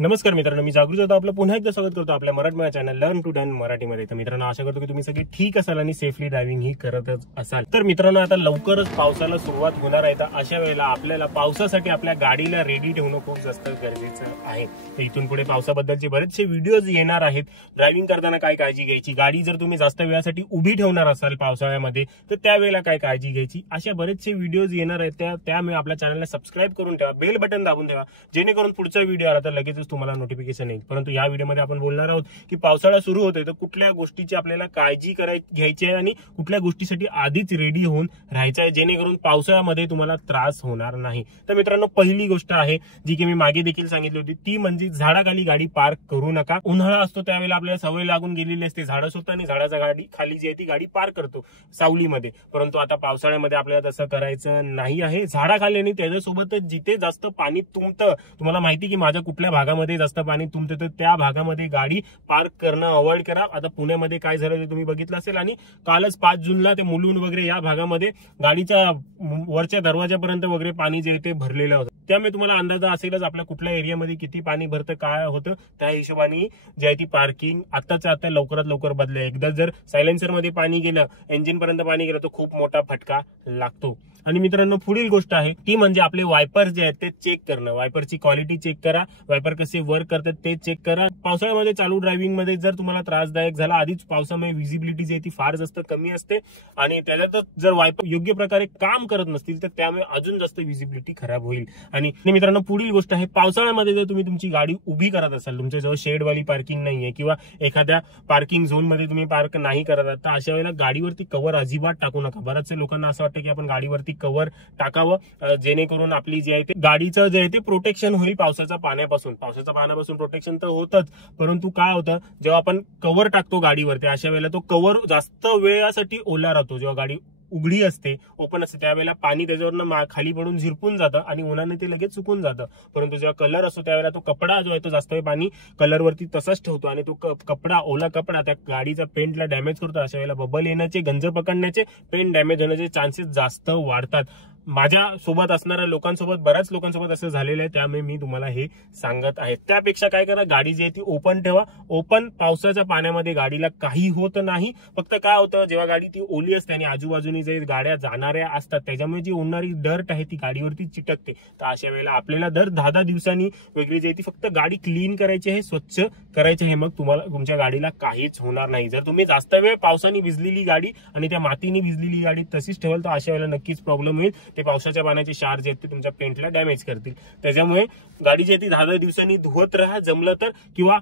नमस्कार मित्रांनो, मी जागृत होतो आपलं पुन्हा एकदा स्वागत करतो आपल्या Marathi channel learn to done मराठीमध्ये। तर मित्रांनो, आशा करतो की तुम्ही सगळे ठीक असाल आणि सेफली ड्रायव्हिंग ही करतच असाल। तर मित्रांनो, आता लवकरच पावसाला सुरुवात होणार आहे, तर अशा वेळेला आपल्याला पावसासाठी आपल्या गाडीला रेडी ठेवणं खूप जास्त गरजेचं आहे। तर इथून पुढे पावसाबद्दलचे बरेचसे व्हिडिओज येणार आहेत। ड्रायव्हिंग करताना काय काळजी घ्यायची, गाडी जर तुम्ही जास्त वेळासाठी उभी ठेवणार असाल पावसाळ्यामध्ये तर त्यावेळेला काय काळजी घ्यायची, अशा बरेचसे व्हिडिओज येणार आहेत। त्यामुळे आपल्या चॅनलला सबस्क्राईब करून ठेवा, बेल बटन दाबून ठेवा, जेणेकरून पुढचा व्हिडिओ आला तर लगेच तुम्हाला नोटिफिकेशन येईल। परंतु या व्हिडिओमध्ये आपण बोलणार आहोत की पावसाळा सुरू होतोय तर कुठल्या गोष्टीची आपल्याला काळजी घ्यायची आहे आणि कुठल्या गोष्टीसाठी आधीच रेडी होऊन राहायचं आहे, जेणेकरून पावसाळ्यामध्ये तुम्हाला त्रास होणार नाही। तर मित्रांनो, पहिली गोष्ट आहे जी की मी मागे देखील सांगितली होती, ती म्हणजे झाडाखाली गाडी पार्क करू नका। उन्हाळा असतो त्यावेळेला आपल्याला सवय लागून गेलेली असते, झाडं सुद्धा आणि झाडाच्या गाडी खाली जी आहे ती गाडी पार्क करतो सावलीमध्ये। परंतु आता पावसाळ्यामध्ये आपल्याला तसं करायचं नाही आहे। झाडाखाली आणि त्याच्यासोबतच जिथे जास्त पाणी तुंबतं, तुम्हाला माहिती की माझ्या कुठल्या भागामध्ये जास्त पाणी तुंबते तर त्या भागामध्ये गाडी पार्क करणं अवॉइड करा। आता पुण्यामध्ये काय झालं ते तुम्ही बघितलं असेल, आणि कालच 5 जूनला ते मुलुंड वगैरे या भागामध्ये गाडीच्या वरच्या दरवाजापर्यंत वगैरे पाणी जे ते भरलेलं होतं। त्यामुळे तुम्हाला अंदाज असेलच आपल्या कुठल्या एरियामध्ये किती पाणी भरतं, काय होतं, त्या हिशोबाने जे आहे ती पार्किंग आताच्या आता लवकरात लवकर बदला। एकदा जर सायलेन्सर मध्ये पाणी गेलं, इंजिन पर्यंत पाणी गेलं तर खूप मोठा फटका लागतो। आणि मित्रांनो, पुढील गोष्ट आहे ती म्हणजे आपले वायपर जे आहेत ते चेक करणं। वायपरची क्वालिटी चेक करा, वायपर कसे वर्क करतात ते चेक करा। पावसाळ्यामध्ये चालू ड्रायव्हिंग मध्ये जर तुम्हाला त्रासदायक झाला, आधीच पावसामुळे विजिबिलिटी जी आहे ती फार जास्त कमी असते आणि त्याच्यातच जर वायपर योग्य प्रकारे काम करत नसतील तर त्यामुळे अजून जास्त विजिबिलिटी खराब होईल। आणि मित्रांनो, पुढील गोष्ट आहे, पावसाळ्यामध्ये जर तुम्ही तुमची गाडी उभी करत असाल, तुमच्याजवळ शेडवाली पार्किंग नाहीये किंवा एखाद्या पार्किंग झोन मध्ये तुम्ही पार्क नाही करत आहात, तर अशा वेळेला गाडीवरती कव्हर अजिबात टाकू नका। बऱ्याचशा लोकांना असं वाटतं की आपण गाडीवरती कव्हर टाकावं, जेणेकरून आपली जी आहे ते गाडीचं जे आहे ते प्रोटेक्शन होईल पावसाच्या पाण्यापासून प्रोटेक्शन तर होतच, परंतु काय होतं जेव्हा आपण कव्हर टाकतो गाडीवरती, अशा वेळेला तो कव्हर जास्त वेळासाठी ओला राहतो। जेव्हा गाडी उघडी असते, ओपन असते, त्यावेळेला पाणी त्याच्यावरनं खाली पडून झिरपून जातं आणि उन्हाने ते लगेच सुकून जातं। परंतु जेव्हा कलर असतो त्यावेळेला तो कपडा जो आहे तो जास्त वेळ पाणी कलरवरती तसाच ठेवतो आणि तो कपडा, ओला कपडा त्या गाडीचा पेंटला डॅमेज करतो। अशा वेळेला बबल येण्याचे, गंज पकडण्याचे, पेंट डॅमेज होण्याचे चान्सेस जास्त वाढतात। माझ्या सोबत असणाऱ्या लोकांसोबत, बऱ्याच लोकांसोबत असं झालेलं आहे, त्यामुळे मी तुम्हाला हे सांगत आहे। त्यापेक्षा काय करा, गाडी जी आहे ती ओपन ठेवा। ओपन पावसाच्या पाण्यामध्ये गाडीला काही होत नाही। फक्त काय होतं, जेव्हा गाडी ती ओली असते आणि आजूबाजूनी जे गाड्या जाणाऱ्या असतात त्याच्यामुळे जी उडणारी डर्ट आहे ती गाडीवरती चिटकते। तर अशा वेळेला आपल्याला दर 10-10 दिवसांनी वेगळी जी आहे ती फक्त गाडी क्लीन करायची आहे, स्वच्छ करायची आहे, मग तुम्हाला तुमच्या गाडीला काहीच होणार नाही। जर तुम्ही जास्त वेळ पावसाने भिजलेली गाडी आणि त्या मातीने भिजलेली गाडी तशीच ठेवाल तर अशा वेळेला नक्कीच प्रॉब्लेम होईल। ते पावसाच्या पाण्याचे क्षार जे आहेत ते तुमच्या पेंटला डॅमेज करतील। त्याच्यामुळे गाडी जी आहे ती 10-10 दिवसांनी धुवत राहा, जमलं तर, किंवा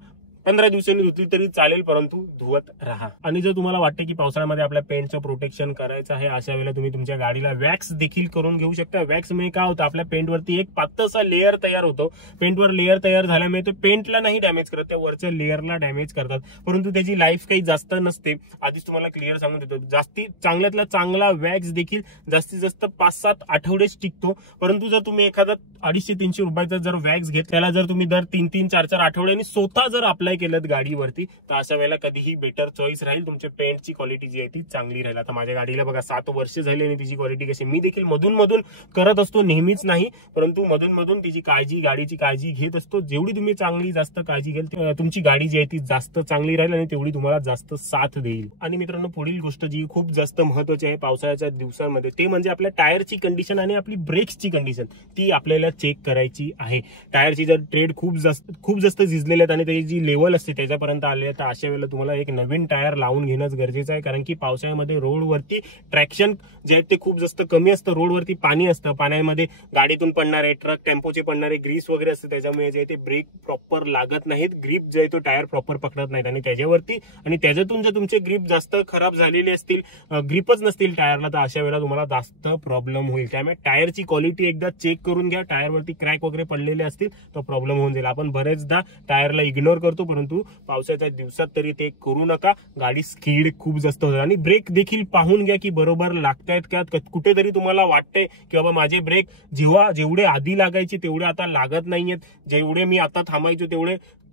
15 दिवसांनी धुतली तरी चालेल, परंतु धुवत राहा। आणि जर तुम्हाला वाटतं की पावसाळ्यामध्ये आपल्या पेंटचं प्रोटेक्शन करायचं आहे, अशा वेळेला तुम्ही तुमच्या गाडीला वॅक्स देखील करून घेऊ शकता। वॅक्समुळे काय होतं, आपल्या पेंटवरती एक पातळसा लेअर तयार होतो। पेंटवर लेअर तयार झाल्यामुळे ते पेंटला नाही डॅमेज करत, त्या वरच्या लेअरला डॅमेज करतात, परंतु त्याची लाईफ काही जास्त नसते। आधीच तुम्हाला क्लिअर सांगून देतो, चांगल्यातला चांगला वॅक्स देखील जास्तीत जास्त 5-7 आठवडेच टिकतो। परंतु जर तुम्ही एखादा 250-300 रुपयाचा जर वॅक्स घेत, त्याला जर तुम्ही दर 3-3, 4-4 आठवड्यांनी स्वतः जर अप्लाय केलं गाडीवरती, तर अशा वेळेला कधीही बेटर चॉईस राहील, तुमच्या पेंटची क्वालिटी जी आहे ती चांगली राहील। आता माझ्या गाडीला बघा 7 वर्ष झाली आणि तिची क्वालिटी कशी, मी देखील मधून करत असतो, नेहमीच नाही, परंतु मधून तिची गाडीची काळजी घेत असतो। जेवढी तुम्ही चांगली जास्त काळजी घ्याल, तुमची गाडी जी आहे ती जास्त चांगली राहील आणि तेवढी तुम्हाला जास्त साथ देईल। आणि मित्रांनो, पुढील गोष्ट जी खूप जास्त महत्त्वाची आहे पावसाळ्याच्या दिवसांमध्ये, ते म्हणजे आपल्या टायरची कंडिशन आणि आपली ब्रेक्सची कंडिशन, ती आपल्याला चेक करायची आहे। टायरची जर ट्रेड खूप जास्त झिजलेले आहेत आणि त्याची जी लेवल असते त्याच्यापर्यंत आले, तर अशा वेळेला तुम्हाला एक नवीन टायर लावून घेणं गरजेचं आहे। कारण की पावसाळ्यामध्ये रोडवरती ट्रॅक्शन जे आहे ते खूप जास्त कमी असतं, रोडवरती पाणी असतं, पाण्यामध्ये गाडीतून पडणारे, ट्रक टेम्पोचे पडणारे ग्रीस वगैरे असते, त्याच्यामुळे जे ते ब्रेक प्रॉपर लागत नाहीत, ग्रीप जे आहे तो टायर प्रॉपर पकडत नाहीत आणि त्याच्यातून जर तुमचे ग्रीप जास्त खराब झालेले असतील, ग्रीपच नसतील टायरला, तर अशा वेळेला तुम्हाला जास्त प्रॉब्लेम होईल। त्यामुळे टायरची क्वालिटी एकदा चेक करून घ्या। टायरवरती क्रॅक वगैरे पडलेले असतील तर प्रॉब्लेम होऊन जाईल। आपण बरेचदा टायरला इग्नोर करतो, परंतु पावसाच्या दिवसात तरी ते करू नका, गाडी स्पीड खूप जास्त होते। आणि ब्रेक देखील पाहून घ्या की बरोबर लागतायत का, कुठेतरी तुम्हाला वाटतंय की बाबा माझे ब्रेक जेवढे आधी लागायचे तेवढे आता लागत नाहीयेत, जेवढे मी आता थांबायचो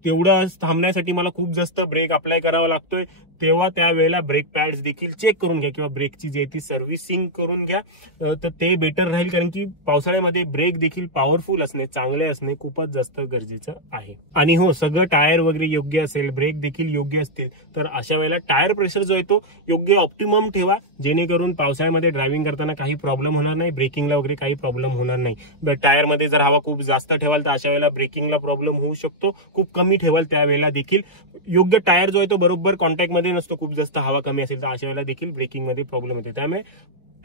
तेवढं थांबण्यासाठी मला खूप जास्त ब्रेक अप्लाय करावा लागतोय, तेव्हा त्यावेळेला ब्रेक पॅड्स देखील चेक करून घ्या किंवा ब्रेकची जी आहे ती सर्व्हिसिंग करून घ्या, तर ते बेटर राहील. कारण की पावसाळ्यामध्ये ब्रेक देखील पॉवरफुल असणे, चांगले असणे खूपच जास्त गरजेचं आहे. आणि हो, सगळं टायर वगैरे योग्य असेल, ब्रेक देखील योग्य असतील, तर अशा वेळेला टायर प्रेशर जो आहे तो योग्य ऑप्टिमम ठेवा, जेणेकरून पावसाळ्यामध्ये ड्रायव्हिंग करताना काही प्रॉब्लेम होणार नाही, ब्रेकिंगला वगैरे काही प्रॉब्लेम होणार नाही. टायरमध्ये जर हवा खूप जास्त ठेवाल तर अशा वेळेला ब्रेकिंगला प्रॉब्लेम होऊ शकतो. खूप कमी ठेवाल त्यावेळेला देखील योग्य टायर जो आहे तो बरोबर कॉन्टॅक्टमध्ये नसतो, खूप जास्त हवा कमी असेल तर अशा वेळेला देखील ब्रेकिंगमध्ये प्रॉब्लेम येते. त्यामुळे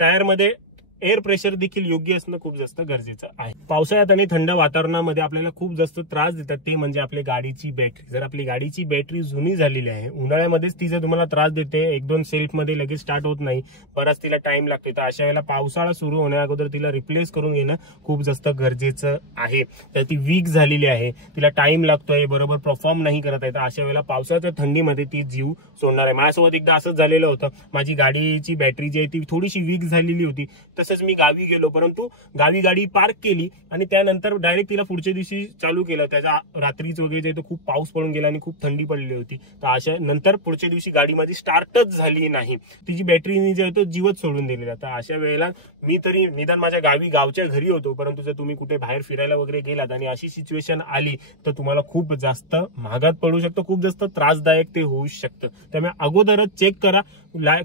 टायरमध्ये एअर प्रेशर देखील योग्य असणं खूप जास्त गरजेचं आहे. पावसाळ्यात आणि थंड वातावरणामध्ये आपल्याला खूप जास्त त्रास देतात ते म्हणजे आपली गाडीची बॅटरी. जर आपली गाडीची बॅटरी जुनी झालेली आहे, उन्हाळ्यामध्येच ती जर तुम्हाला त्रास देते, 1-2 सेल्फमध्ये लगेच स्टार्ट होत नाही, बराच तिला टाइम लागतो, तर अशा वेळेला पावसाळा सुरू होण्या अगोदर तिला रिप्लेस करून घेणं खूप जास्त गरजेचं आहे. तर ती वीक झालेली आहे, तिला टाइम लागतोय, बरोबर परफॉर्म नाही करत आहे, तर अशा वेळेला पावसाच्या थंडीमध्ये ती जीव सोडणार आहे. माझ्यासोबत एकदा असंच झालेलं होतं. माझी गाडीची बॅटरी जी आहे ती थोडीशी वीक झालेली होती. तसंच मी गावी गेलो, परंतु गावी गाडी पार्क केली आणि त्यानंतर डायरेक्ट तिला पुढच्या दिवशी चालू केलं. त्याच्या रात्रीच वगैरे जे खूप पाऊस पडून गेला आणि खूप थंडी पडली होती, तर अशा नंतर पुढच्या दिवशी गाडी माझी स्टार्टच झाली नाही. तिची बॅटरी जे आहे तो जीवच सोडून दिलेला. तर अशा वेळेला मी तरी निदान माझ्या गावच्या घरी होतो, परंतु जर तुम्ही कुठे बाहेर फिरायला वगैरे गेलात आणि अशी सिच्युएशन आली तर तुम्हाला खूप जास्त महागात पडू शकतं, खूप जास्त त्रासदायक ते होऊ शकतं. त्यामुळे अगोदरच चेक करा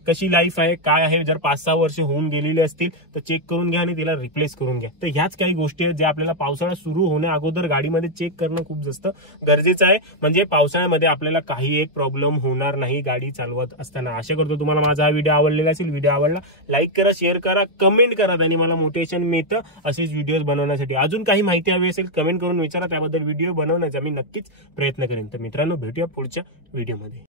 कशी लाईफ आहे, काय आहे. जर 5-6 वर्ष होऊन गेलेली असतील तर चेक करून घ्या आणि तिला रिप्लेस करून घ्या. तर ह्याच काही गोष्टी आहेत ज्या आपल्याला पावसाळा सुरू होण्या अगोदर गाडीमध्ये चेक करणं खूप जास्त गरजेचं आहे. म्हणजे पावसाळ्यामध्ये आपल्याला काही एक प्रॉब्लेम होणार नाही गाडी चालवत असताना. आशा करतो तुम्हाला माझा हा व्हिडिओ आवडलेला असेल. व्हिडिओ आवडला लाईक करा, शेअर करा, कमेंट करा, आणि मला मोटिवेशन मिळतं असेच व्हिडिओज बनवण्यासाठी. अजून काही माहिती हवी असेल कमेंट करून विचारा, त्याबद्दल व्हिडिओ बनवण्याचा मी नक्कीच प्रयत्न करेन. तर मित्रांनो, भेटूया पुढच्या व्हिडिओमध्ये.